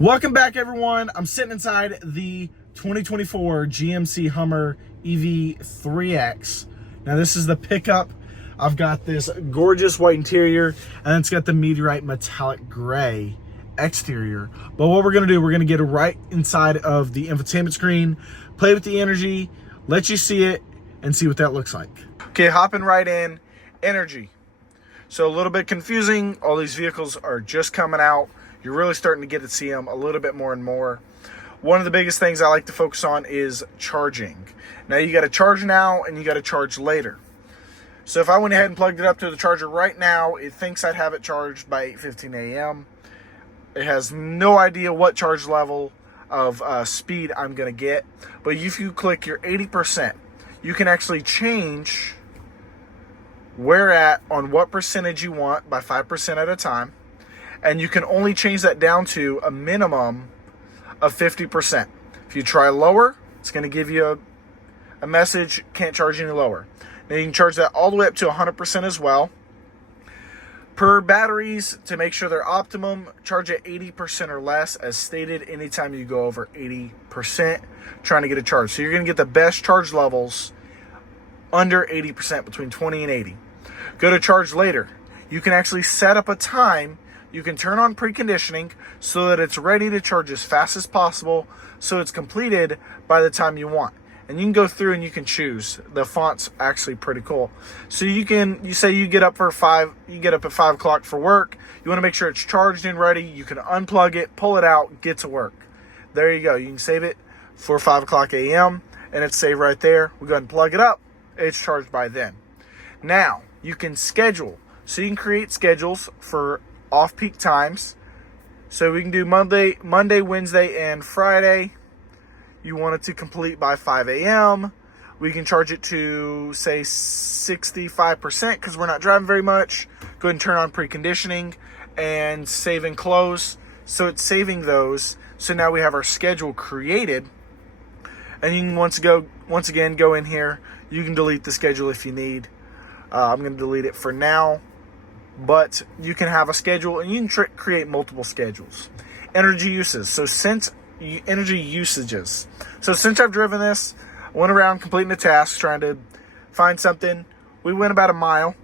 Welcome back, everyone. I'm sitting inside the 2024 GMC Hummer EV 3X. Now, this is the pickup. I've got this gorgeous white interior, and it's got the meteorite metallic gray exterior. But what we're gonna do, we're gonna get it right inside of the infotainment screen, play with the energy, let you see it, and see what that looks like. Okay, hopping right in, energy. So a little bit confusing. All these vehicles are just coming out. You're really starting to get to see them a little bit more and more. One of the biggest things I like to focus on is charging. Now, you got to charge now and you got to charge later. So if I went ahead and plugged it up to the charger right now, it thinks I'd have it charged by 8:15 a.m. It has no idea what charge level of speed I'm going to get. But if you click your 80%, you can actually change where at on what percentage you want by 5% at a time. And you can only change that down to a minimum of 50%. If you try lower, it's going to give you a message, can't charge any lower. Now, you can charge that all the way up to 100% as well. Per batteries, to make sure they're optimum, charge at 80% or less, as stated, anytime you go over 80% trying to get a charge. So you're going to get the best charge levels under 80%, between 20 and 80. Go to charge later. You can actually set up a time. You can turn on preconditioning so that it's ready to charge as fast as possible, so it's completed by the time you want. And you can go through and you can choose. The font's actually pretty cool. So you say you get up at 5 o'clock for work. You want to make sure it's charged and ready. You can unplug it, pull it out, get to work. There you go. You can save it for 5 o'clock a.m. and it's saved right there. We go ahead and plug it up. It's charged by then. Now, you can schedule. So you can create schedules for off-peak times. So we can do Monday, Wednesday, and Friday. You want it to complete by 5 a.m. We can charge it to, say, 65% because we're not driving very much. Go ahead and turn on preconditioning and save and close. So it's saving those. So now we have our schedule created. And you can once again go in here. You can delete the schedule if you need. I'm going to delete it for now. But you can have a schedule, and you can create multiple schedules. Energy uses. So energy usages. So since I've driven this, I went around completing the task, trying to find something. We went about a mile,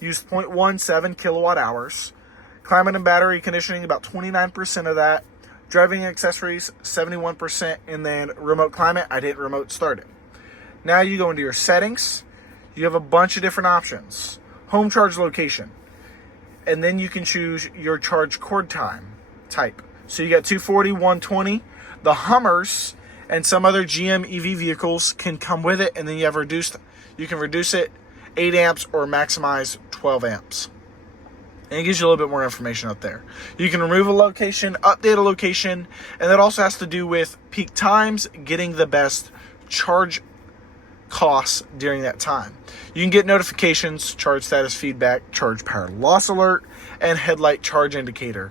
used 0.17 kilowatt hours. Climate and battery conditioning, about 29% of that. Driving accessories, 71%. And then remote climate, I didn't remote start it. Now you go into your settings. You have a bunch of different options. Home charge location. And then you can choose your charge cord time type. So you got 240, 120. The Hummers and some other GM EV vehicles can come with it, and then you can reduce it 8 amps or maximize 12 amps. And it gives you a little bit more information up there. You can remove a location, update a location, and that also has to do with peak times, getting the best charge costs during that time. You can get notifications, charge status feedback, charge power loss alert, and headlight charge indicator.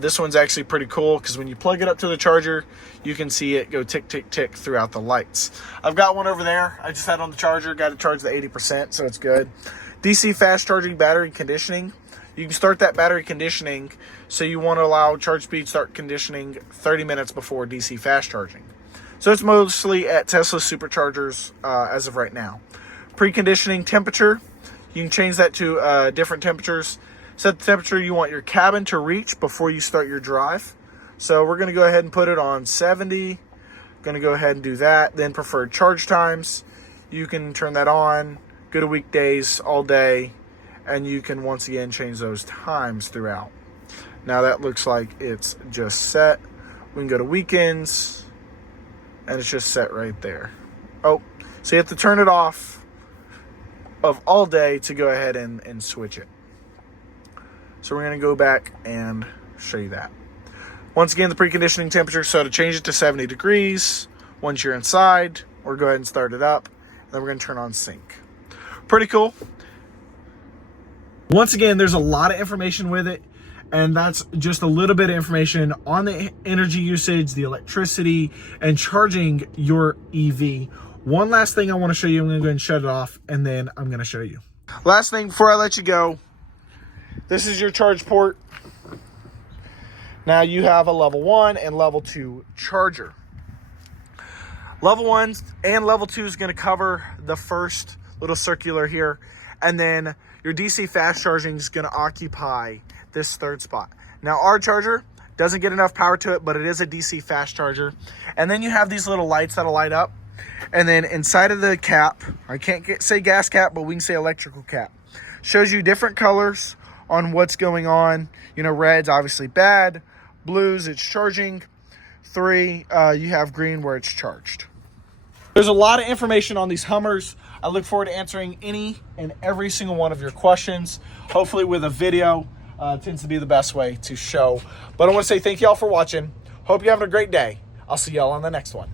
This one's actually pretty cool because when you plug it up to the charger, you can see it go tick, tick, tick throughout the lights. I've got one over there. I just had on the charger, got it charged at 80%, so it's good. DC fast charging battery conditioning. You can start that battery conditioning, so you want to allow charge speed start conditioning 30 minutes before DC fast charging. So it's mostly at Tesla superchargers as of right now. Preconditioning temperature, you can change that to different temperatures. Set the temperature you want your cabin to reach before you start your drive. So we're going to go ahead and put it on 70. Going to go ahead and do that. Then preferred charge times, you can turn that on. Go to weekdays all day, and you can once again change those times throughout. Now that looks like it's just set. We can go to weekends. And it's just set right there. Oh, so you have to turn it off of all day to go ahead and switch it. So we're going to go back and show you that. Once again, the preconditioning temperature. So to change it to 70 degrees, once you're inside, we'll go ahead and start it up. And then we're going to turn on sync. Pretty cool. Once again, there's a lot of information with it. And that's just a little bit of information on the energy usage, the electricity, and charging your EV. One last thing I want to show you. I'm going to go ahead and shut it off, and then I'm going to show you. Last thing before I let you go. This is your charge port. Now you have a level 1 and level 2 charger. Level 1 and level 2 is going to cover the first little circular here, and then your DC fast charging is going to occupy this third spot. Now our charger doesn't get enough power to it, but it is a DC fast charger. And then you have these little lights that'll light up. And then inside of the cap, I can't say gas cap, but we can say electrical cap. Shows you different colors on what's going on. You know, red's obviously bad. Blues, it's charging. 3, you have green where it's charged. There's a lot of information on these Hummers. I look forward to answering any and every single one of your questions. Hopefully with a video. Tends to be the best way to show. But I want to say thank you all for watching. Hope you're having a great day. I'll see y'all on the next one.